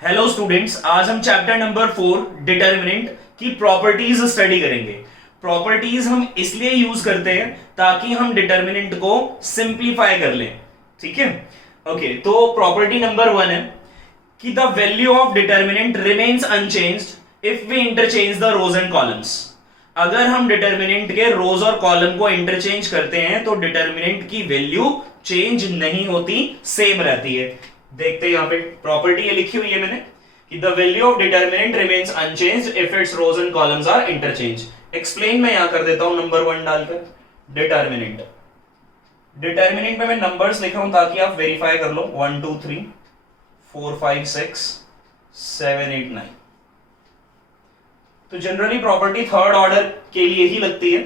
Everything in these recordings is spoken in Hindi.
हेलो स्टूडेंट्स, आज हम चैप्टर नंबर 4 डिटर्मिनेंट की प्रॉपर्टीज स्टडी करेंगे। प्रॉपर्टीज हम इसलिए यूज करते हैं ताकि हम डिटर्मिनेंट को सिंप्लीफाई कर लें। ठीक है, ओके। तो प्रॉपर्टी नंबर 1 है कि the value of determinant remains unchanged if we interchange the rows and columns. अगर हम डिटर्मिनेंट के रोज और कॉलम को इंटरचेंज करते हैं तो डिटर्मिनेंट की वैल्यू चेंज नहीं होती, सेम रहती है। देखते हैं यहां पे प्रॉपर्टी ये लिखी हुई है मैंने कि the value of determinant remains unchanged if its rows and columns are interchange. Explain मैं यहां कर देता हूं नंबर 1 डालकर। डिटर्मिनेंट डिटर्मिनेंट में मैं नंबर्स लिख रहा हूं ताकि आप वेरीफाई कर लो। 1 2 3 4 5 6 7 8 9। तो जनरली प्रॉपर्टी थर्ड ऑर्डर के लिए ही लगती है।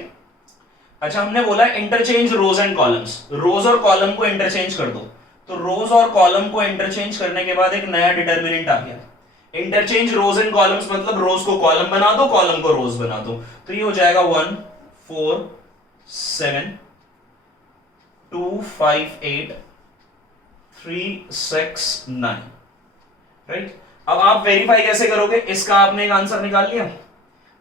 अच्छा, हमने बोला इंटरचेंज रोज एंड कॉलम्स, रोज और कॉलम को इंटरचेंज कर दो। तो रोज और कॉलम को इंटरचेंज करने के बाद एक नया डिटर्मिनेंट आ गया। इंटरचेंज रोज एंड कॉलम्स मतलब रोज को कॉलम बना दो, कॉलम को रोज बना दो। तो ये हो जाएगा 1 4 7 2 5 8 3 6 9। राइट, अब आप वेरीफाई कैसे करोगे? इसका आपने एक आंसर निकाल लिया,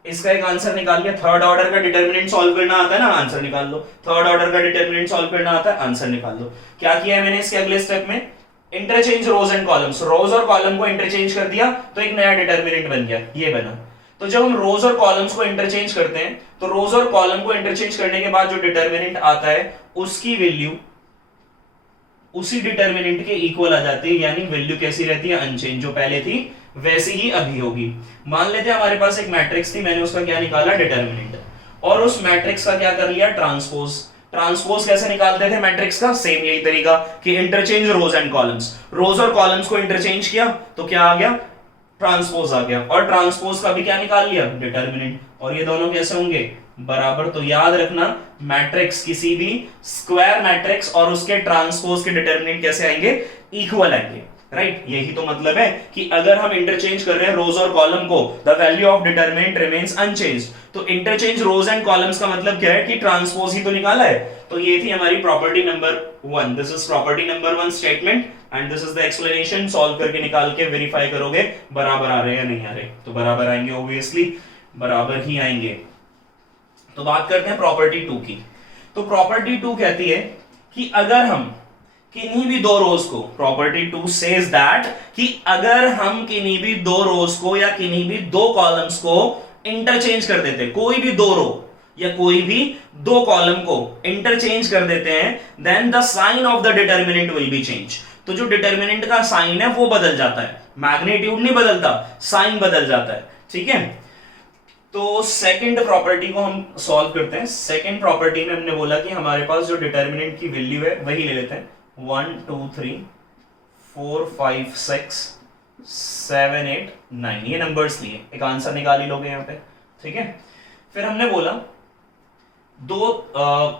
इसका एक आंसर निकाल लिया। थर्ड ऑर्डर का डिटर्मिनेंट सॉल्व करना आता है ना, आंसर निकाल लो। थर्ड ऑर्डर का डिटर्मिनेंट सॉल्व करना आता है, आंसर निकाल लो। क्या किया है मैंने इसके अगले स्टेप में? इंटरचेंज रोज एंड कॉलम्स, रोज और कॉलम को इंटरचेंज कर दिया तो एक नया डिटर्मिनेंट बन गया, ये बना। तो जब हम रोज और कॉलम्स को इंटरचेंज करते हैं तो रोज और कॉलम को इंटरचेंज करने के बाद जो डिटर्मिनेंट आता है उसकी वैल्यू उसी डिटर्मिनेंट के इक्वल आ जाती है, यानी वैल्यू कैसी रहती है? अनचेंज, जो पहले थी वैसी ही अभी होगी। मान लेते हैं हमारे पास एक मैट्रिक्स थी, मैंने उसका क्या निकाला? डिटर्मिनेंट। और उस मैट्रिक्स का क्या कर लिया? ट्रांसपोज। ट्रांसपोज कैसे निकालते थे मैट्रिक्स का? सेम यही तरीका कि इंटरचेंज रोज एंड कॉलम्स। रोज और कॉलम्स को इंटरचेंज किया तो क्या आ गया? ट्रांसपोज आ गया। और ट्रांसपोज का भी क्या निकाल लिया? डिटर्मिनेंट। और ये दोनों कैसे होंगे? बराबर। तो याद रखना, मैट्रिक्स किसी भी स्क्वायर मैट्रिक्स और उसके ट्रांसपोज के डिटर्मिनेंट कैसे आएंगे? इक्वल आएंगे। राइट, यही तो मतलब है कि अगर हम इंटरचेंज कर रहे हैं रोज और कॉलम को, the value of determinant remains unchanged. तो इंटरचेंज रोज एंड कॉलम्स का मतलब क्या है? कि ट्रांसपोज ही तो निकाला है। तो ये थी हमारी property number 1। This is property number 1 statement and this is the explanation. Solve करके निकाल के वेरीफाई करोगे बराबर आ रहे हैं या नहीं आ रहे। तो बराबर आएंगे, ऑब्वियसली बराबर ही आएंगे। तो बात करते हैं प्रॉपर्टी 2 की। तो प्रॉपर्टी 2 कहती है कि अगर हम किन्हीं भी दो रोज को, प्रॉपर्टी 2 सेज दैट कि अगर हम किन्हीं भी दो रोज को या किन्हीं भी दो कॉलम्स को इंटरचेंज कर देते हैं, कोई भी दो रो या कोई भी दो कॉलम को इंटरचेंज कर देते हैं, then the sign of the determinant will be change. तो जो डिटर्मिनेंट का साइन है वो बदल जाता है, मैग्नीट्यूड नहीं बदलता, साइन बदल जाता है। ठीक है, तो सेकंड प्रॉपर्टी को हम सॉल्व करते हैं। सेकंड प्रॉपर्टी में हमने बोला कि हमारे पास जो डिटर्मिनेंट की वैल्यू है वही ले लेते हैं। 1 2 3 4 5 6 7 8 9, ये नंबर्स लिए, एक आंसर निकाल ही लोगे यहां पे। ठीक है, फिर हमने बोला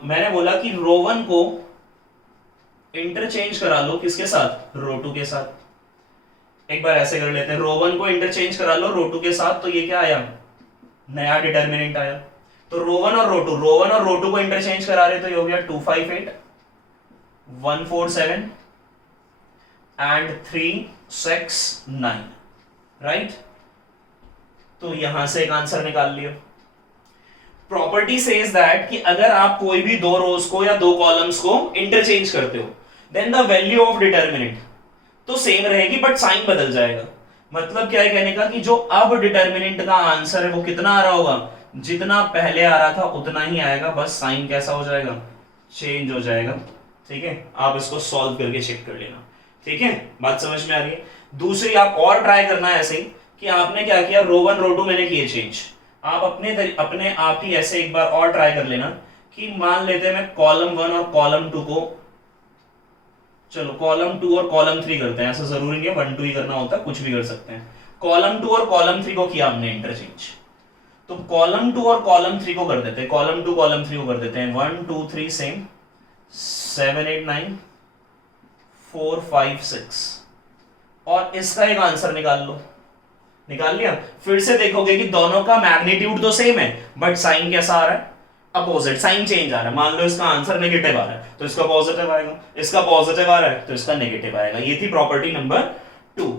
मैंने बोला कि रो 1 को इंटरचेंज करा लो किसके साथ? रो 2 के साथ। एक बार ऐसे कर लेते हैं, रो 1 को इंटरचेंज करा लो रो 2 के साथ, तो ये क्या आया? नया डिटर्मिनेंट आया। तो रो 1 और रो 2 को इंटरचेंज करा रहे तो ये हो गया 2 5 8 1 4 7 एंड 3 6 9। राइट, तो यहां से एक आंसर निकाल लिया। प्रॉपर्टी सेज दैट कि अगर आप कोई भी दो रोज को या दो कॉलम्स को इंटरचेंज करते हो, then the value of determinant तो सेम रहेगी बट साइन बदल जाएगा। मतलब क्या है कहने का कि जो अब डिटर्मिनेंट का आंसर है वो कितना आ रहा होगा? जितना पहले आ रहा था उतना ही आएगा, बस साइन कैसा हो जाएगा? चेंज हो जाएगा। ठीक है, आप इसको सॉल्व करके चेक कर लेना। ठीक है, बात समझ में आ रही है? दूसरी आप और ट्राई करना है ऐसे ही कि आपने क्या किया, रो 1 रो 2 मैंने किए चेंज, आप अपने आप ही ऐसे एक बार और ट्राई कर लेना कि मान लेते हैं मैं कॉलम 1 और कॉलम 2 को, चलो कॉलम 2 और कॉलम 3 करते हैं, ऐसा जरूरी नहीं है 1 2 ही करना होता, कुछ भी कर सकते हैं। कॉलम 2 और कॉलम 3 को किया हमने इंटरचेंज, तो कॉलम 2 और कॉलम 3 को कर देते हैं, कॉलम 2 कॉलम 3 को कर देते हैं 1 2 3 सेम 7 8 9 4 5 6 और इसका एक आंसर निकाल लो। निकाल लिया? फिर से देखोगे कि दोनों का मैग्नीट्यूड तो सेम है बट साइन कैसा आ रहा है? अपोजिट, साइन चेंज आ रहा है। मान लो इसका आंसर नेगेटिव आ रहा है तो इसका पॉजिटिव आएगा, इसका पॉजिटिव आ रहा है तो इसका नेगेटिव आएगा। ये थी प्रॉपर्टी नंबर 2।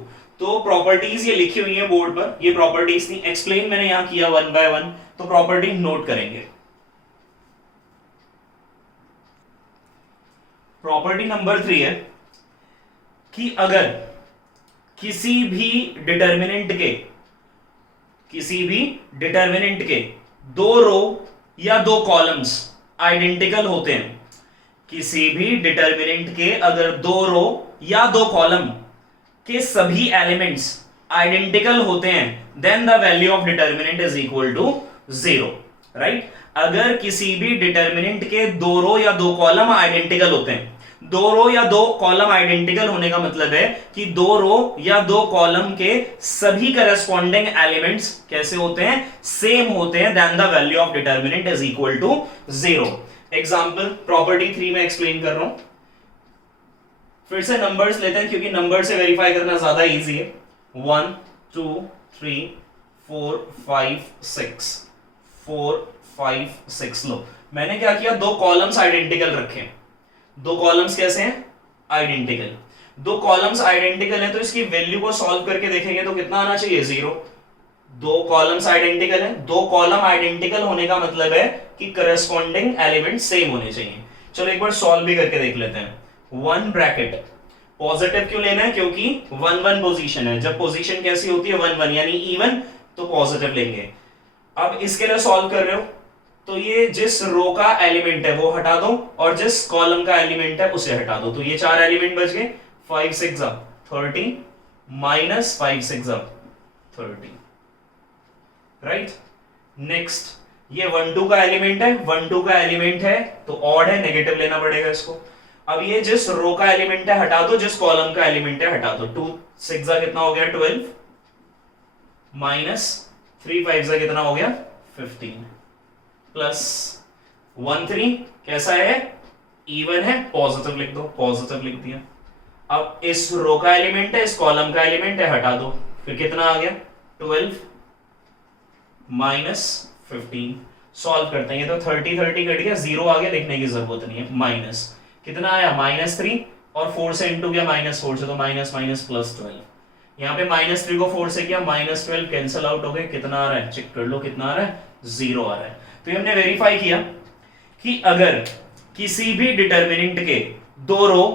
तो प्रॉपर्टीज ये लिखी हुई है बोर्ड पर, ये प्रॉपर्टीज थी, एक्सप्लेन मैंने यहां किया 1 बाय 1, तो प्रॉपर्टी नोट करेंगे। प्रॉपर्टी नंबर 3 है कि अगर किसी भी डिटर्मिनेंट के 2 रो या 2 कॉलम्स आइडेंटिकल होते हैं, किसी भी डिटर्मिनेंट के अगर 2 रो या 2 कॉलम के सभी एलिमेंट्स आइडेंटिकल होते हैं, then the value of determinant is equal to 0, right. अगर किसी भी डिटर्मिनेंट के 2 रो या 2 कॉलम आइडेंटिकल होते हैं, 2 रो या 2 कॉलम आइडेंटिकल होने का मतलब है कि 2 रो या 2 कॉलम के सभी करस्पॉन्डिंग एलिमेंट्स कैसे होते हैं, सेम होते हैं, then the value of determinant is equal to 0। Example property 3 में एक्सप्लेन कर रहा हूं, फिर से नंबर्स लेते हैं क्योंकि नंबर से वेरीफाई करना ज्यादा इजी है। 1 2 3 4 5 6 4 5 6। लो मैंने क्या किया, 2 कॉलम्स आइडेंटिकल रखे, 2 कॉलम्स कैसे हैं, आइडेंटिकल। 2 कॉलम्स आइडेंटिकल है तो इसकी वैल्यू को सॉल्व करके देखेंगे तो कितना आना चाहिए, 0। 2 कॉलम्स आइडेंटिकल है, 2 कॉलम आइडेंटिकल होने का मतलब है कि करस्पॉन्डिंग एलिमेंट सेम होने चाहिए। चलो एक बार सॉल्व भी करके देख लेते हैं। 1 ब्रैकेट, पॉजिटिव क्यों लेना है, क्योंकि 1 1 पोजीशन है, जब पोजीशन कैसी होती है 1 1 यानी इवन, तो पॉजिटिव लेंगे। अब इसके लिए सॉल्व कर रहे हो तो ये जिस रो का एलिमेंट है वो हटा दो और जिस कॉलम का एलिमेंट है उसे हटा दो, तो ये 4 एलिमेंट बच गए। 5 6 30 माइनस 5 6 30, राइट। नेक्स्ट ये 1 2 का एलिमेंट है, 1 2 का एलिमेंट है तो ऑड है, नेगेटिव लेना पड़ेगा इसको। अब ये जिस रो का एलिमेंट है हटा दो, जिस कॉलम का एलिमेंट है हटा दो। 2 6 कितना हो गया 12 माइनस 3 5 कितना हो गया 15 प्लस 1 3 कैसा है, इवन है, पॉजिटिव लिख दो, पॉजिटिव लिख दिया। अब इस रो का एलिमेंट है, इस कॉलम का एलिमेंट है, हटा दो, फिर कितना आ गया 12 माइनस 15। सॉल्व करते हैं, ये तो 30 30 कट गया, 0 आ गया, लिखने की जरूरत नहीं है। माइनस कितना आया -3 और 4 से इंटू किया -4 से, तो माइनस माइनस प्लस 12। यहाँ पे -3 को 4 से किया, -12 कैंसिल आउट हो गए, कितना आ रहा है चेक कर लो, कितना आ रहा है 0 आ रहा है। तो हमने वेरीफाई किया कि अगर किसी भी डिटर्मिनेंट के 2 रो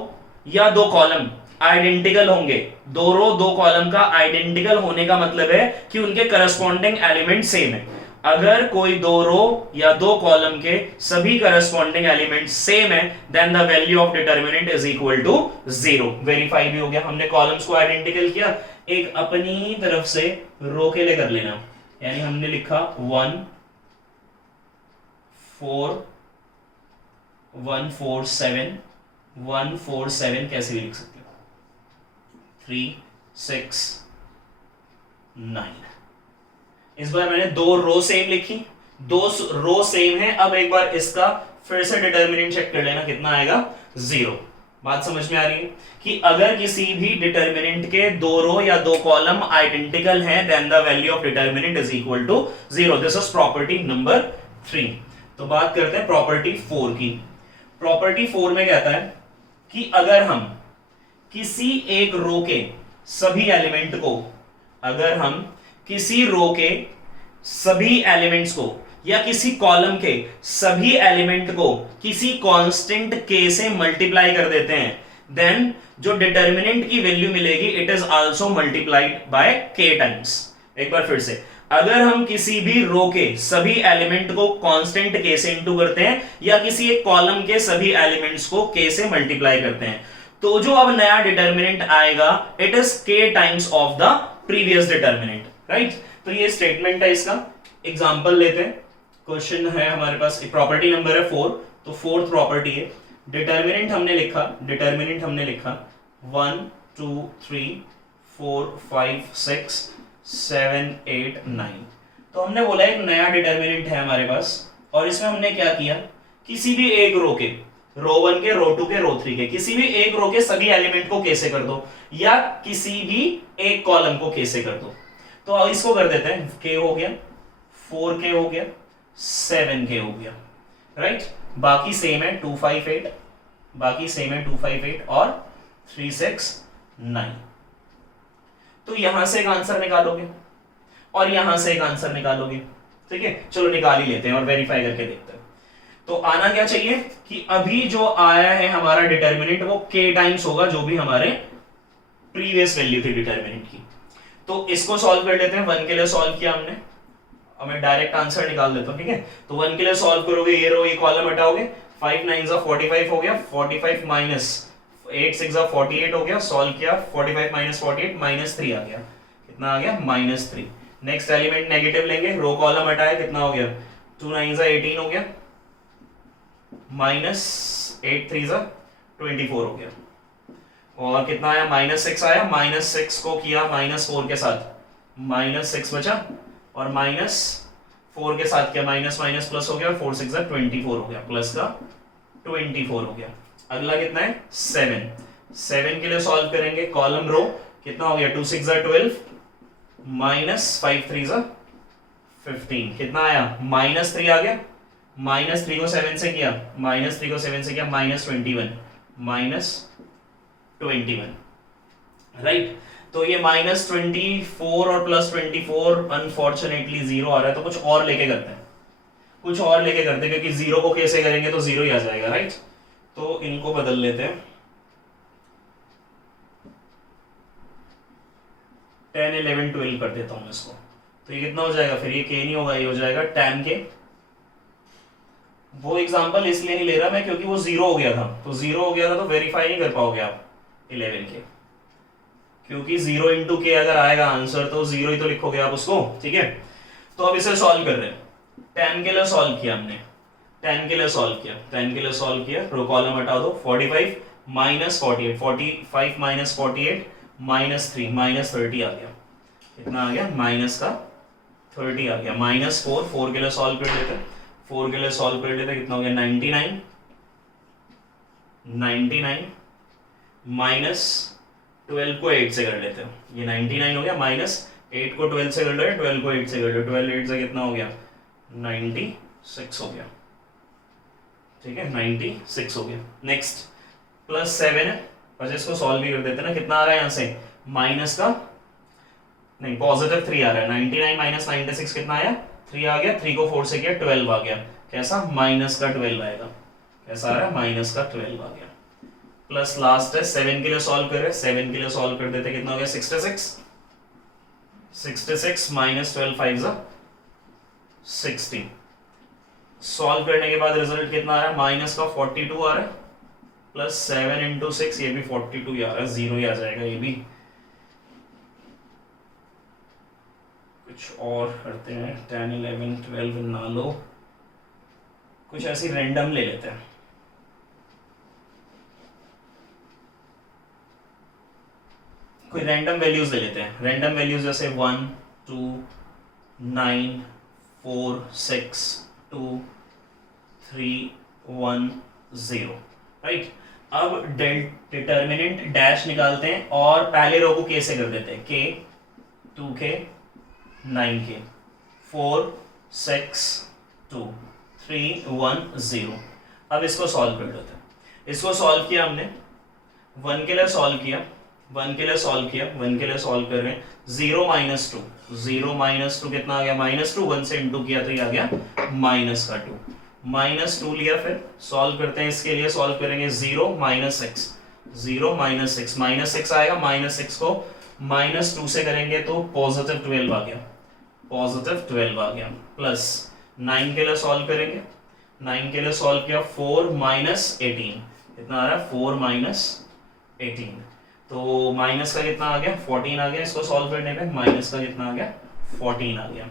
या 2 कॉलम आइडेंटिकल होंगे, 2 रो 2 कॉलम का आइडेंटिकल होने का मतलब है कि उनके करस्पॉन्डिंग एलिमेंट सेम है। अगर कोई 2 रो या 2 कॉलम के सभी करस्पॉन्डिंग एलिमेंट सेम है, then the value of determinant is equal to 0। Verify भी हो गया, हमने कॉलम्स को आइडेंटिकल किया। एक अपनी तरफ से रो के लिए कर लेना, यानी हमने लिखा 1 4 1 4 7 1 4 7, कैसे भी लिख सकते हो, 3 6 9। इस बार मैंने 2 रो सेम लिखी, 2 रो सेम है। अब एक बार इसका फिर से डिटर्मिनेंट चेक कर लेना, कितना आएगा 0। बात समझ में आ रही है कि अगर किसी भी डिटर्मिनेंट के 2 रो या 2 कॉलम आइडेंटिकल हैं, then the value of determinant is equal to 0। This is property number 3। तो बात करते हैं प्रॉपर्टी 4 की। प्रॉपर्टी 4 में कहता है कि अगर हम किसी एक रो के सभी एलिमेंट को, अगर हम किसी रो के सभी एलिमेंट्स को या किसी कॉलम के सभी एलिमेंट को किसी कांस्टेंट k से मल्टीप्लाई कर देते हैं, देन जो डिटर्मिनेंट की वैल्यू मिलेगी it is also multiplied by k times. एक बार फिर से, अगर हम किसी भी रो के सभी एलिमेंट को कांस्टेंट k से इंटू करते हैं या किसी एक कॉलम के सभी एलिमेंट्स को k से मल्टीप्लाई करते हैं, तो जो अब नया डिटर्मिनेंट आएगा it is k times of the previous determinant, right. तो ये स्टेटमेंट है इसका। एग्जांपल लेते हैं, क्वेश्चन है हमारे पास, प्रॉपर्टी नंबर है 4, तो 4th प्रॉपर्टी है। डिटर्मिनेंट हमने लिखा 1 2 3 4 5 6 7 8 9। तो हमने बोला एक नया डिटर्मिनेंट है हमारे पास, और इसमें हमने क्या किया, किसी भी एक रो के, रो 1 के, रो 2 के, रो 3 के, किसी भी एक रो के सभी एलिमेंट को कैसे कर दो, या किसी भी एक कॉलम को कैसे कर दो। तो अब इसको कर देते हैं, k हो गया, 4k हो गया, 7k हो गया, राइट। बाकी सेम है 2 5 8, बाकी सेम है 2 5 8 और 3 6 9। तो यहां से एक आंसर निकालोगे और यहां से एक आंसर निकालोगे, ठीक है। चलो निकाल ही लेते हैं और वेरीफाई करके देखते हैं। तो आना क्या चाहिए कि अभी जो आया है हमारा डिटर्मिनेंट वो k टाइम्स होगा जो भी हमारे प्रीवियस वैल्यू थी डिटर्मिनेंट की। तो इसको सॉल्व कर लेते हैं। 1 के लिए सॉल्व किया हमने, अब मैं डायरेक्ट आंसर निकाल देता हूं, ठीक है। तो 1 के लिए सॉल्व करोगे, ये रो ये कॉलम हटाओगे, 5 9 45 हो गया, 45 माइनस 8 6 48 हो गया, सॉल्व किया, 45 माइनस 48 माइनस 3 आ गया, कितना आ गया -3। नेक्स्ट एलिमेंट नेगेटिव लेंगे, रो कॉलम हटाए, कितना हो गया 2 9 18 हो गया, माइनस 8 3 24 हो गया, और कितना आया -6 आया, -6 को किया -4 के साथ, -6 बचा, और -4 के साथ किया, माइनस माइनस प्लस हो गया, 4 6 24 हो गया, प्लस का 24 हो गया। अगला कितना है 7 के लिए सॉल्व करेंगे, कॉलम रो कितना हो गया 2 6 12 माइनस 5 3 15, कितना आया -3 आ गया, -3 को 7 से किया, -3 को 7 से किया -21 राइट। तो ये -24 और +24 अनफॉर्चुनेटली 0 आ रहा है, तो कुछ और लेके करते हैं, कुछ और लेके करते हैं, क्योंकि 0 को कैसे करेंगे तो 0 ही आ जाएगा, राइट। तो इनको बदल लेते हैं, 10 11 12 कर देता हूं इसको। तो ये कितना हो जाएगा फिर, ये k नहीं होगा, ये हो जाएगा tan k। वो एग्जांपल इसलिए नहीं ले रहा मैं क्योंकि वो 0 हो गया था, तो 0 हो गया था तो वेरीफाई नहीं कर पाओगे आप 11 के, क्योंकि 0 इंटू के अगर आएगा आंसर तो 0 ही तो लिखोगे आप उसको, ठीक है। तो अब इसे सॉल्व कर रहे हैं, 10 के लिए सॉल्व किया हमने, 10 के लिए सॉल्व किया, 10 के लिए सॉल्व किया, रो कॉलम हटा दो, 45 माइनस 48, 45 माइनस 48 -3 -30 आ गया, कितना आ गया माइनस का 30 आ गया, -4 के लिए सॉल्व कर लेते, 4 के लिए सॉल्व कर लेते, कितना हो गया 99 माइनस 12 को 8 से कर लेते हैं, ये 99 हो गया, माइनस 8 को 12 से कर लो, 12 को 8 से कर लो, 12 8 से कितना हो गया 96 हो गया, ठीक है 96 हो गया। नेक्स्ट +7 है, बस इसको सॉल्व भी कर देते हैं ना, कितना आ रहा है यहाँ से माइनस का नहीं +3 आ रहा है, 99 माइनस 96 कितना आया 3 आ गया, 3 को 4 से किया 12 आ गया, कैसा माइनस का 12 आएगा, कैसा आ रहा है माइनस का 12 आ गया। प्लस लास्ट है 7 के लिए सॉल्व कर रहे हैं, 7 के लिए सॉल्व कर देते, कितना हो गया 66 माइनस 12 5 60, सॉल्व करने के बाद रिजल्ट कितना आ रहा है माइनस का 42 आ रहा है, प्लस 7 इंटू 6 ये भी 42 ही आ रहा है, 0 ही आ जाएगा ये भी। कुछ और करते हैं, 10 11 12 ना लो, कुछ ऐसी रैंडम ले लेते हैं, कोई रैंडम वैल्यूज ले लेते हैं, रैंडम वैल्यूज जैसे 1 2 9 4 6 2 3 1 0, राइट। अब डिटर्मिनेंट डैश निकालते हैं और पहले रो को k से कर देते हैं, k 2k 9k 4 6 2 3 1 0। अब इसको सॉल्व कर लेते हैं, इसको सॉल्व किया हमने, 1 के लिए सॉल्व किया, 1 के लिए सॉल्व किया, 1 के लिए सॉल्व कर रहे हैं, 0 माइनस 2 कितना आ गया -2, 1 से इंटू किया तो ये आ गया -2 लिया, फिर सॉल्व करते हैं, इसके लिए सॉल्व करेंगे 0 -6 आएगा, -6 को -2 से करेंगे तो +12 आ गया, +12 आ गया, प्लस 9 के लिए सॉल्व करेंगे, 9 के लिए सॉल्व किया 4 -18 कितना आ रहा है 4 -18, तो माइनस का कितना आ गया 14 आ गया, इसको सॉल्व करने पे माइनस का कितना आ गया 14 आ गया,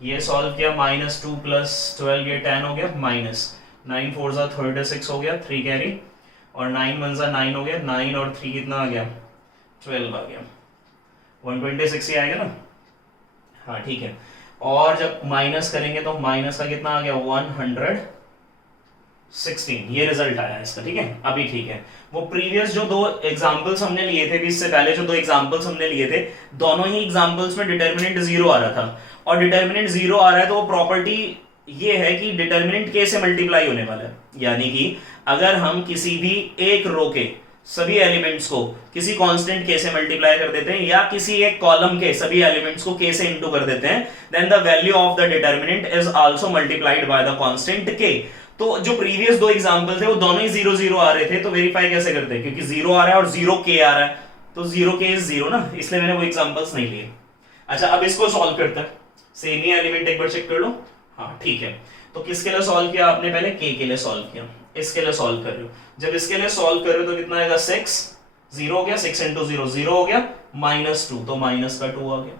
ये सॉल्व किया -2 + 12 ये 10 हो गया, -9 4 36 हो गया, 3 कैरी, और 9 1 9 हो गया, 9 और 3 कितना आ गया 12 आ गया, 126 ही आएगा ना, हाँ ठीक है। और जब माइनस करेंगे तो माइनस का कितना आ गया 116, ये रिजल्ट आया इसका, ठीक है। अभी ठीक है, वो प्रीवियस जो 2 एग्जांपल्स हमने लिए थे, इससे पहले जो 2 एग्जांपल्स हमने लिए थे, दोनों ही एग्जांपल्स में डिटर्मिनेंट 0 आ रहा था, और डिटर्मिनेंट 0 आ रहा है तो वो प्रॉपर्टी ये है कि डिटर्मिनेंट k से मल्टीप्लाई होने वाला है, यानी कि अगर हम किसी भी एक रो के सभी एलिमेंट्स को किसी कांस्टेंट k से मल्टीप्लाई कर देते हैं या किसी एक कॉलम के सभी एलिमेंट्स को k से इनटू कर देते हैं, then the value of the determinant is also multiplied by the constant k। तो जो प्रीवियस दो एग्जांपल थे वो दोनों ही 0 0 आ रहे थे, तो वेरीफाई कैसे करते हैं, क्योंकि 0 आ रहा है और 0 k आ रहा है, तो 0 k इज 0 ना, इसलिए मैंने वो एग्जांपल्स नहीं लिए। अच्छा अब इसको सॉल्व करते हैं, सेम ही एलिमेंट एक बार चेक कर लो। हाँ ठीक है, तो किसके लिए सॉल्व किया आपने, पहले k के लिए सॉल्व किया, इसके लिए सॉल्व कर रहे हो। जब इसके लिए सॉल्व कर रहे हो तो कितना आएगा, 6 0 हो गया, 6 इंटू 0 0 हो गया, -2 तो माइनस का 2 आ गया,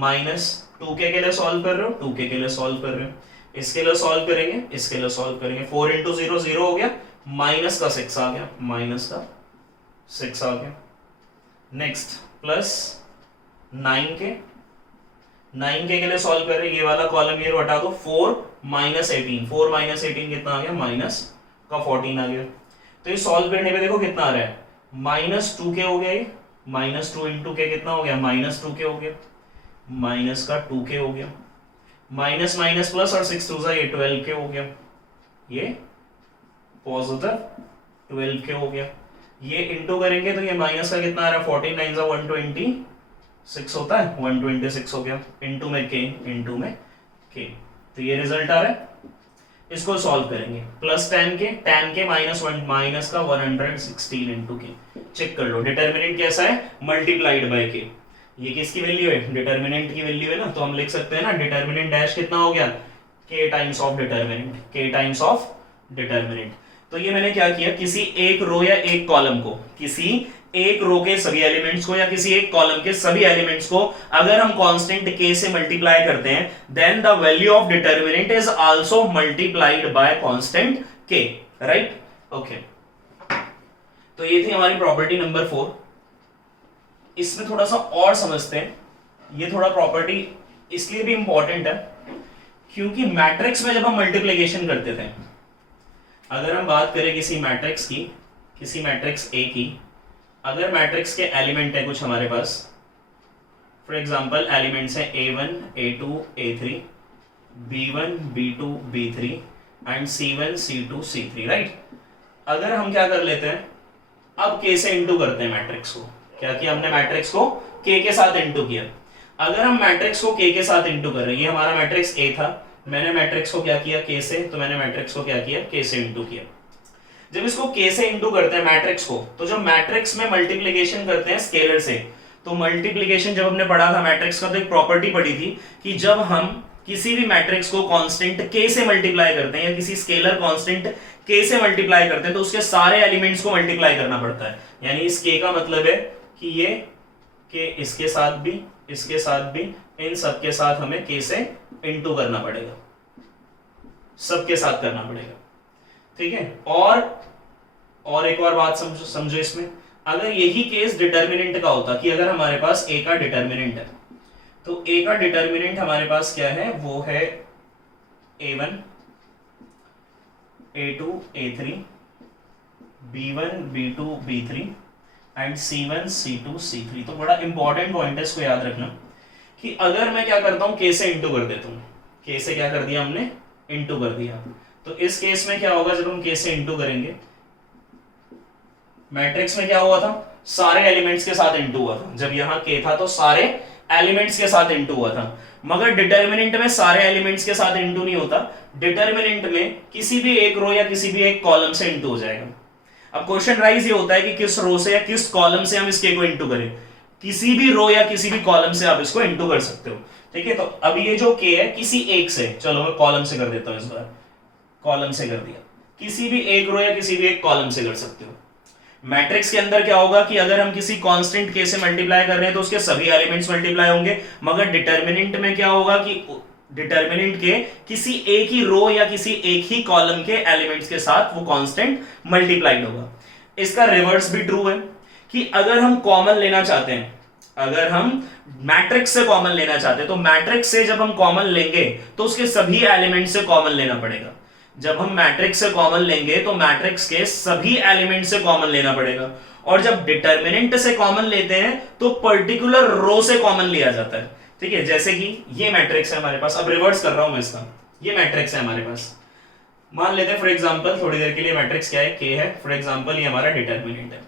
-2k के लिए सॉल्व कर रहे हो, 2k के लिए सॉल्व कर रहे हो, इसके लिए सॉल्व करेंगे, इसके लिए सॉल्व करेंगे, 4 इंटू 0 0 हो गया, माइनस का 6 आ गया, माइनस का 6 आ गया। नेक्स्ट प्लस 9k, 9k के लिए सॉल्व कर रहे हैं, ये वाला कॉलम ये हटा दो, 4 -18, 4 -18 कितना आ गया, माइनस का 14 आ गया। तो ये सॉल्व करने पे देखो कितना आ रहा है, -2k हो गया, ये -2 इंटू k कितना हो गया, -2k हो गया, माइनस का 2k हो गया, माइनस माइनस प्लस और 6 2 ये 12k हो गया, ये पॉजिटिव 12k हो गया। ये इंटू करेंगे तो ये माइनस का कितना आ रहा है, 14 9 126 होता है, 126 हो गया, इंटू में k, तो ये रिजल्ट आ रहा है। इसको सॉल्व करेंगे, प्लस tan के माइनस का 116 इंटू k, चेक कर लो डिटर्मिनेंट कैसा है, मल्टीप्लाइड बाय k। ये किसकी वैल्यू है, डिटर्मिनेंट की वैल्यू है ना, तो हम लिख सकते हैं ना डिटर्मिनेंट डैश कितना हो गया, k times of determinant, k times of determinant. तो ये मैंने क्या किया, किसी एक रो या एक कॉलम को, किसी एक रो के सभी एलिमेंट्स को या किसी एक कॉलम के सभी एलिमेंट्स को अगर हम कांस्टेंट k से मल्टीप्लाई करते हैं, then the value of determinant is also multiplied by constant k, right. Okay, तो ये थी हमारी प्रॉपर्टी नंबर 4। इसमें थोड़ा सा और समझते हैं, ये थोड़ा प्रॉपर्टी इसलिए भी इंपॉर्टेंट है क्योंकि मैट्रिक्स में जब हम मल्टीप्लिकेशन करते थे, अगर हम बात करें किसी मैट्रिक्स की, किसी मैट्रिक्स A की, अगर मैट्रिक्स के एलिमेंट है कुछ हमारे पास, फॉर एग्जांपल एलिमेंट्स है A1 A2 A3 B1 B2 B3 and C1 C2 C3, right. अगर हम क्या कर लेते हैं, अब k से इंटू करते हैं मैट्रिक्स को, क्या किया हमने, मैट्रिक्स को k के साथ इंटू किया। अगर हम मैट्रिक्स को k के साथ इंटू कर रहे हैं, ये हमारा मैट्रिक्स A था, मैंने मैट्रिक्स को क्या किया k से, तो मैंने मैट्रिक्स को क्या किया, k से इंटू किया। जब इसको k से इंटू करते हैं मैट्रिक्स को, तो जब मैट्रिक्स में मल्टीप्लिकेशन करते हैं स्केलर से, तो मल्टीप्लिकेशन जब हमने पढ़ा था मैट्रिक्स का, तो एक प्रॉपर्टी पढ़ी थी कि जब हम किसी भी मैट्रिक्स को कांस्टेंट k से मल्टीप्लाई करते हैं या किसी स्केलर कांस्टेंट k से मल्टीप्लाई करते हैं, तो उसके सारे एलिमेंट्स को मल्टीप्लाई करना पड़ता है। यानी इस k का मतलब है कि ये k इसके साथ भी, इसके साथ भी, इन सब के साथ हमें k से इंटू करना पड़ेगा, सबके साथ करना पड़ेगा, ठीक है। और एक और बात समझो इसमें, अगर यही केस डिटर्मिनेंट का होता कि अगर हमारे पास a का डिटर्मिनेंट है, तो a का डिटर्मिनेंट हमारे पास क्या है, वो है A1 A2 A3 B1 B2 B3 and C1 C2 C3। तो बड़ा इंपॉर्टेंट पॉइंट है, इसको याद रखना कि अगर मैं क्या करता हूं, k से इंटू कर देता हूं, k से क्या कर दिया हमने, इंटू कर दिया, तो इस केस में क्या होगा, जब हम k से इंटू करेंगे, मैट्रिक्स में क्या हुआ था, सारे एलिमेंट्स के साथ इंटू हुआ था। जब यहाँ k था तो सारे एलिमेंट्स के साथ इंटू हुआ था, मगर डिटर्मिनेंट में सारे एलिमेंट्स के साथ इंटू नहीं होता, डिटर्मिनेंट में किसी भी एक रो या किसी भी एक कॉलम से इंटू हो जाएगा। अब क्वेश्चन राइज ये होता है कि किस रो से या किस कॉलम से हम इस k को इंटू करें, किसी भी रो या किसी भी कॉलम से आप इसको इंटू कर सकते हो, ठीक है। तो अब ये जो k है किसी एक से, चलो मैं कॉलम से कर देता हूं, इस बार कॉलम से कर दिया, किसी भी एक रो या किसी भी एक कॉलम से कर सकते हो। मैट्रिक्स के अंदर क्या होगा कि अगर हम किसी कांस्टेंट k से मल्टीप्लाई कर रहे हैं तो उसके सभी एलिमेंट्स मल्टीप्लाई होंगे, मगर डिटर्मिनेंट में क्या होगा कि डिटर्मिनेंट के किसी एक ही रो या किसी एक ही कॉलम के एलिमेंट्स के साथ वो कांस्टेंट मल्टीप्लाइड होगा। इसका रिवर्स भी ट्रू है कि अगर हम कॉमन लेना चाहते हैं, अगर हम मैट्रिक्स से कॉमन लेना चाहते हैं, तो मैट्रिक्स से जब हम कॉमन लेंगे तो उसके सभी एलिमेंट से कॉमन लेना पड़ेगा। जब हम मैट्रिक्स से कॉमन लेंगे तो मैट्रिक्स के सभी एलिमेंट से कॉमन लेना पड़ेगा, और जब डिटर्मिनेंट से कॉमन लेते हैं तो पर्टिकुलर रो से कॉमन लिया जाता है, ठीक है। जैसे कि ये मैट्रिक्स है हमारे पास, अब रिवर्स कर रहा हूं मैं इसका, ये मैट्रिक्स है हमारे पास, मान लेते हैं फॉर एग्जांपल, थोड़ी देर के लिए मैट्रिक्स क्या है, के है, फॉर एग्जांपल ये हमारा डिटर्मिनेंट है।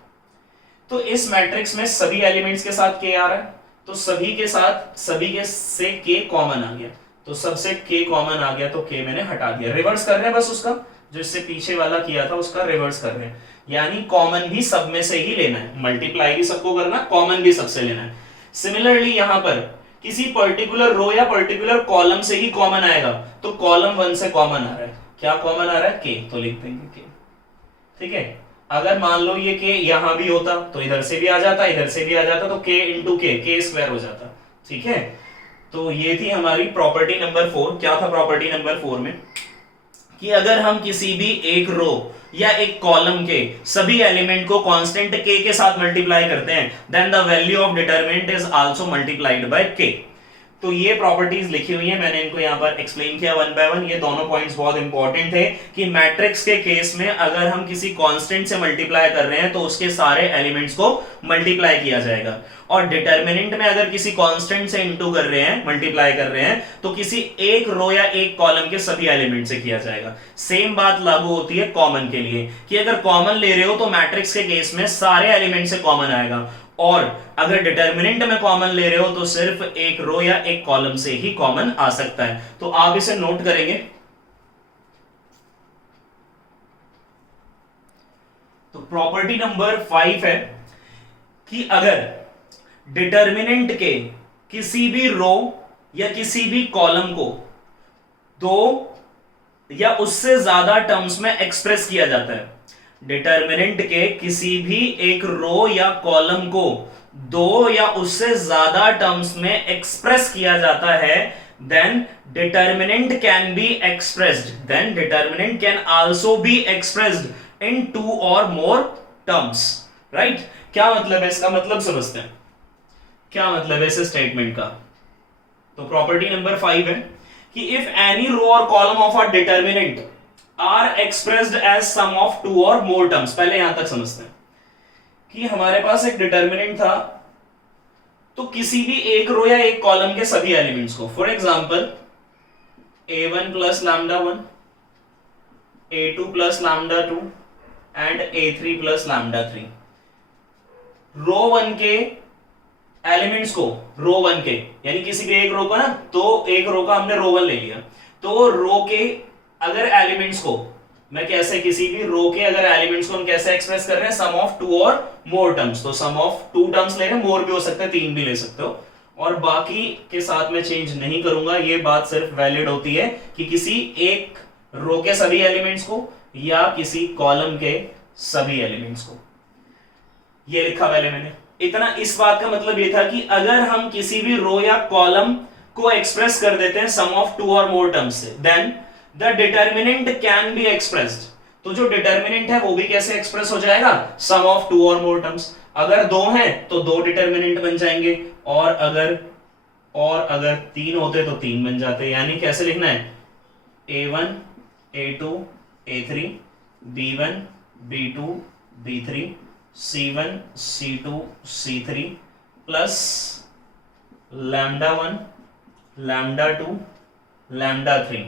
तो इस मैट्रिक्स में सभी एलिमेंट्स के साथ के आ रहा है, तो सभी के साथ सभी के से के कॉमन आ गया, तो सबसे के कॉमन आ गया तो के मैंने हटा दिया। रिवर्स कर रहे हैं बस उसका, जो इससे पीछे वाला किया था उसका रिवर्स कर रहे हैं, यानी कॉमन भी सब में से ही लेना है, मल्टीप्लाई भी सबको करना, कॉमन भी सबसे लेना है। सिमिलरली यहां पर किसी पर्टिकुलर रो या पर्टिकुलर कॉलम से ही कॉमन आएगा, तो कॉलम 1 से कॉमन आ रहा है, क्या कॉमन आ रहा है, के, तो लिख देंगे के। ठीक है, अगर मान लो ये के यहां भी होता तो इधर से भी आ जाता, इधर से भी आ जाता, तो के इंटू के स्क्वायर हो जाता। ठीक है, तो ये थी हमारी प्रॉपर्टी नंबर 4। क्या था प्रॉपर्टी नंबर 4 में, कि अगर हम किसी भी एक रो या एक कॉलम के सभी एलिमेंट को कांस्टेंट के के साथ मल्टीप्लाई करते हैं, then the value of determinant is also multiplied by k. तो ये प्रॉपर्टीज लिखी हुई है, मैंने इनको यहां पर एक्सप्लेन किया वन बाय वन। ये दोनों पॉइंट्स बहुत इंपॉर्टेंट थे कि मैट्रिक्स के केस में अगर हम किसी कांस्टेंट से मल्टीप्लाई कर रहे हैं तो उसके सारे एलिमेंट्स को मल्टीप्लाई किया जाएगा, और डिटरमिनेंट में अगर किसी कांस्टेंट से इनटू कर रहे हैं, मल्टीप्लाई कर रहे हैं, तो किसी एक रो या एक कॉलम के सभी एलिमेंट से किया जाएगा। सेम बात लागू होती है कॉमन के लिए, कि अगर कॉमन ले रहे हो तो मैट्रिक्स के केस में सारे एलिमेंट से कॉमन आएगा, और अगर डिटरमिनेंट में कॉमन ले रहे हो तो सिर्फ एक रो या एक कॉलम से ही कॉमन आ सकता है। तो आप इसे नोट करेंगे। तो प्रॉपर्टी नंबर 5 है कि अगर डिटरमिनेंट के किसी भी रो या किसी भी कॉलम को दो या उससे ज्यादा टर्म्स में एक्सप्रेस किया जाता है, डिटरमिनेंट के किसी भी एक रो या कॉलम को दो या उससे ज्यादा टर्म्स में एक्सप्रेस किया जाता है, then determinant can be expressed, then determinant can also be expressed in 2 or more terms, right? क्या मतलब है इसका, मतलब समझते हैं क्या मतलब है इस स्टेटमेंट का। तो प्रॉपर्टी नंबर 5 है कि if any row or column of a determinant are expressed as sum of 2 or more terms. पहले यहां तक समझते हैं कि हमारे पास एक डिटरमिनेंट था, तो किसी भी एक रो या एक कॉलम के सभी एलिमेंट्स को, for example a1 plus lambda 1, a2 plus lambda 2 and a3 plus lambda 3, रो 1 के एलिमेंट्स को, रो 1 के यानी किसी भी एक रो को ना, तो एक रो का हमने रो 1 ले लिया, तो रो के अगर एलिमेंट्स को मैं कैसे, किसी भी रो के अगर एलिमेंट्स को हम कैसे एक्सप्रेस कर रहे हैं, सम ऑफ 2 और मोर टर्म्स। तो सम ऑफ 2 टर्म्स ले रहे हैं, मोर भी हो सकता है, 3 भी ले सकते हो, और बाकी के साथ में चेंज नहीं करूंगा। ये बात सिर्फ वैलिड होती है कि किसी एक रो के सभी एलिमेंट्स को या किसी कॉलम के सभी एलिमेंट्स को। ये लिखा पहले मैंने इतना। इस बात का मतलब ये था कि अगर हम किसी भी रो या कॉलम को एक्सप्रेस कर देते हैं सम ऑफ 2 और मोर टर्म्स से, then the determinant can be expressed. तो जो डिटरमिनेंट है वो भी कैसे एक्सप्रेस हो जाएगा, सम ऑफ 2 और मोर टर्म्स। अगर 2 हैं तो 2 डिटरमिनेंट बन जाएंगे, और अगर 3 होते तो 3 बन जाते। यानी कैसे लिखना है, a1 a2 a3 b1 b2 b3 c1 c2 c3 plus lambda 1 lambda 2 lambda 3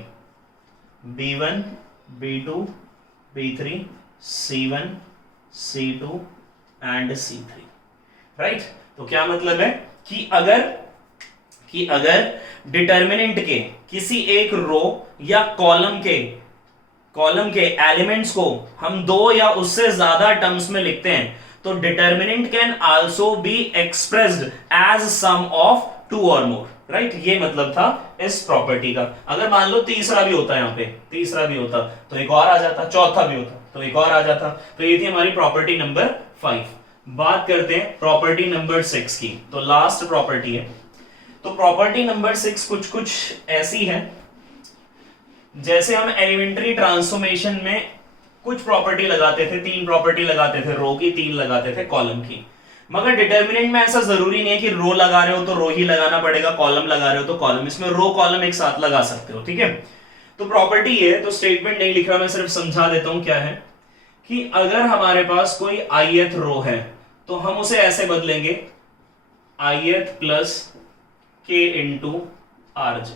b1 b2 b3 c1 c2 and c3, right. तो क्या मतलब है कि अगर डिटरमिनेंट के किसी एक रो या कॉलम के एलिमेंट्स को हम 2 या उससे ज्यादा टर्म्स में लिखते हैं, तो determinant can also be expressed as sum of 2 or more, right. ये मतलब था इस प्रॉपर्टी का। अगर मान लो तीसरा भी होता, यहां पे तीसरा भी होता तो एक और आ जाता, चौथा भी होता तो एक और आ जाता। तो ये थी हमारी प्रॉपर्टी नंबर 5। बात करते हैं प्रॉपर्टी नंबर 6 की। तो लास्ट प्रॉपर्टी है। तो प्रॉपर्टी नंबर 6 कुछ ऐसी है, जैसे हम एलिमेंट्री ट्रांसफॉर्मेशन में कुछ प्रॉपर्टी लगाते थे, 3 प्रॉपर्टी लगाते थे रो की, 3 लगाते थे कॉलम की। मगर डिटरमिनेंट में ऐसा जरूरी नहीं है कि रो लगा रहे हो तो रो ही लगाना पड़ेगा, कॉलम लगा रहे हो तो कॉलम। इसमें रो कॉलम एक साथ लगा सकते हो, ठीक है। तो प्रॉपर्टी है, तो स्टेटमेंट नहीं लिख रहा, मैं सिर्फ समझा देता हूं क्या है, कि अगर हमारे पास कोई ith रो है तो हम उसे ऐसे बदलेंगे, ith plus k into RJ.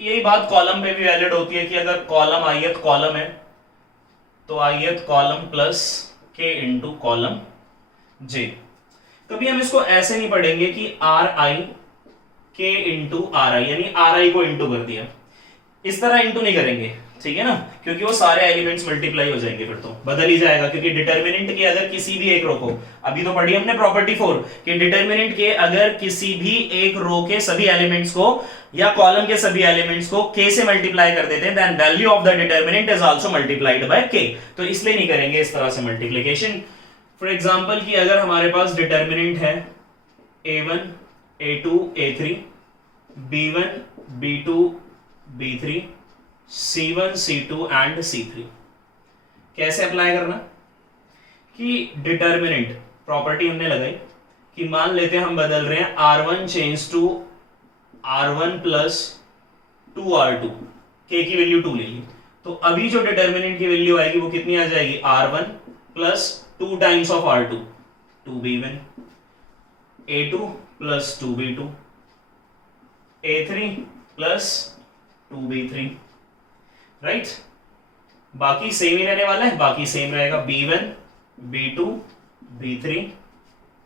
यही बात कॉलम पे भी वैलिड होती है कि अगर कॉलम ith कॉलम है तो ith column plus k into column j। कभी हम इसको ऐसे नहीं पढ़ेंगे कि आर आई के इंटू आर आई, यानी आर आई को इंटू कर दिया, इस तरह इंटू नहीं करेंगे, ठीक है ना, क्योंकि वो सारे एलिमेंट्स मल्टीप्लाई हो जाएंगे, फिर तो बदल ही जाएगा, क्योंकि डिटर्मिनेंट के अगर किसी भी एक रो को, अभी तो पढ़ी हमने प्रॉपर्टी 4 कि डिटर्मिनेंट के अगर किसी भी एक रो के सभी एलिमेंट्स को या कॉलम के सभी एलिमेंट्स को k से मल्टीप्लाई कर देते हैं, then value of the determinant is also multiplied by k। तो इसलिए नहीं करेंगे इस तरह से मल्टीप्लिकेशन। फॉर एग्जांपल कि अगर हमारे पास डिटर्मिनेंट है a1 a2 a3 b1 b2 b3 c1 c2 and c3, कैसे अप्लाई करना कि डिटर्मिनेंट प्रॉपर्टी हमने लगाई कि मान लेते हैं हम बदल रहे हैं r1 change to r1 plus 2r2, k की वैल्यू 2 ले ली, तो अभी जो डिटर्मिनेंट की वैल्यू आएगी वो कितनी आ जाएगी, r1 plus 2 times of r2 2b1, a2 plus 2b2, a3 plus 2b3, right. बाकी सेम ही रहने वाला है, बाकी सेम रहेगा b1 b2 b3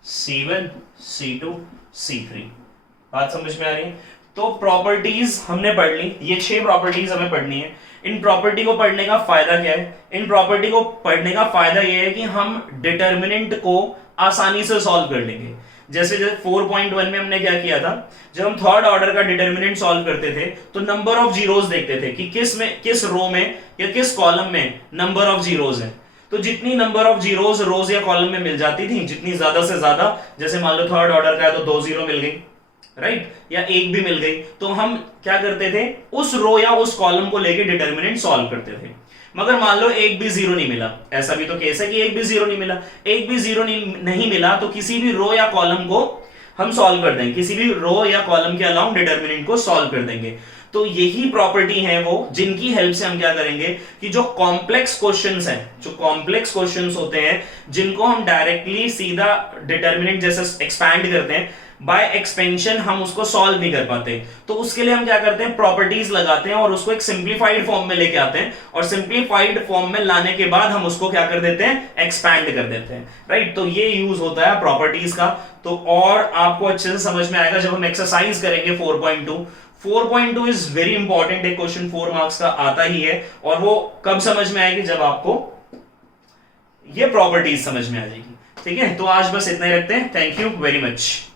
c1 c2 c3। बात समझ में आ रही है? तो प्रॉपर्टीज हमने पढ़ ली, ये 6 प्रॉपर्टीज हमें पढ़नी है। इन प्रॉपर्टी को पढ़ने का फायदा क्या है? इन प्रॉपर्टी को पढ़ने का फायदा यह है कि हम डिटर्मिनेंट को आसानी से सॉल्व कर लेंगे। जैसे 4.1 में हमने क्या किया था, जब हम थर्ड ऑर्डर का डिटर्मिनेंट सॉल्व करते थे तो नंबर ऑफ जीरोस देखते थे कि किस रो में या किस कॉलम में नंबर ऑफ जीरोस है। तो जितनी नंबर ऑफ जीरोस रोज या कॉलम में मिल जाती थी, जितनी ज्यादा से ज्यादा, जैसे मान लो थर्ड ऑर्डर का है तो 2 जीरो मिल गई, राइट, या 1 भी मिल गई, तो हम क्या करते थे, उस रो या उस कॉलम को लेके डिटर्मिनेंट सॉल्व करते थे। मगर मान लो 1 भी जीरो नहीं मिला, ऐसा भी तो केस है कि 1 भी जीरो नहीं मिला, 1 भी जीरो नहीं मिला, तो किसी भी रो या कॉलम को हम सॉल्व कर देंगे, किसी भी रो या कॉलम के अलाउंग डिटर्मिनेंट को सॉल्व कर देंगे। तो यही प्रॉपर्टी है वो जिनकी हेल्प से हम क्या करेंगे कि जो कॉम्प्लेक्स क्वेश्चंस हैं, जो कॉम्प्लेक्स क्वेश्चंस होते हैं जिनको हम डायरेक्टली सीधा डिटर्मिनेंट जैसे एक्सपैंड करते हैं, बाय एक्सपेंशन हम उसको सॉल्व नहीं कर पाते, तो उसके लिए हम क्या करते हैं, प्रॉपर्टीज लगाते हैं और उसको एक सिंप्लीफाइड फॉर्म में लेके आते हैं, और सिंप्लीफाइड फॉर्म में लाने के बाद हम उसको क्या कर देते हैं, एक्सपैंड कर देते हैं, राइट। तो ये यूज होता है प्रॉपर्टीज का। तो और आपको अच्छे से समझ में आएगा जब हम एक्सरसाइज करेंगे 4.2 इज वेरी इंपॉर्टेंट, एक क्वेश्चन 4 मार्क्स का आता ही है, और वो कब समझ में आएगी, जब आपको ये प्रॉपर्टीज समझ में आ जाएगी, ठीक है। तो आज बस इतना ही रखते हैं, थैंक यू वेरी मच।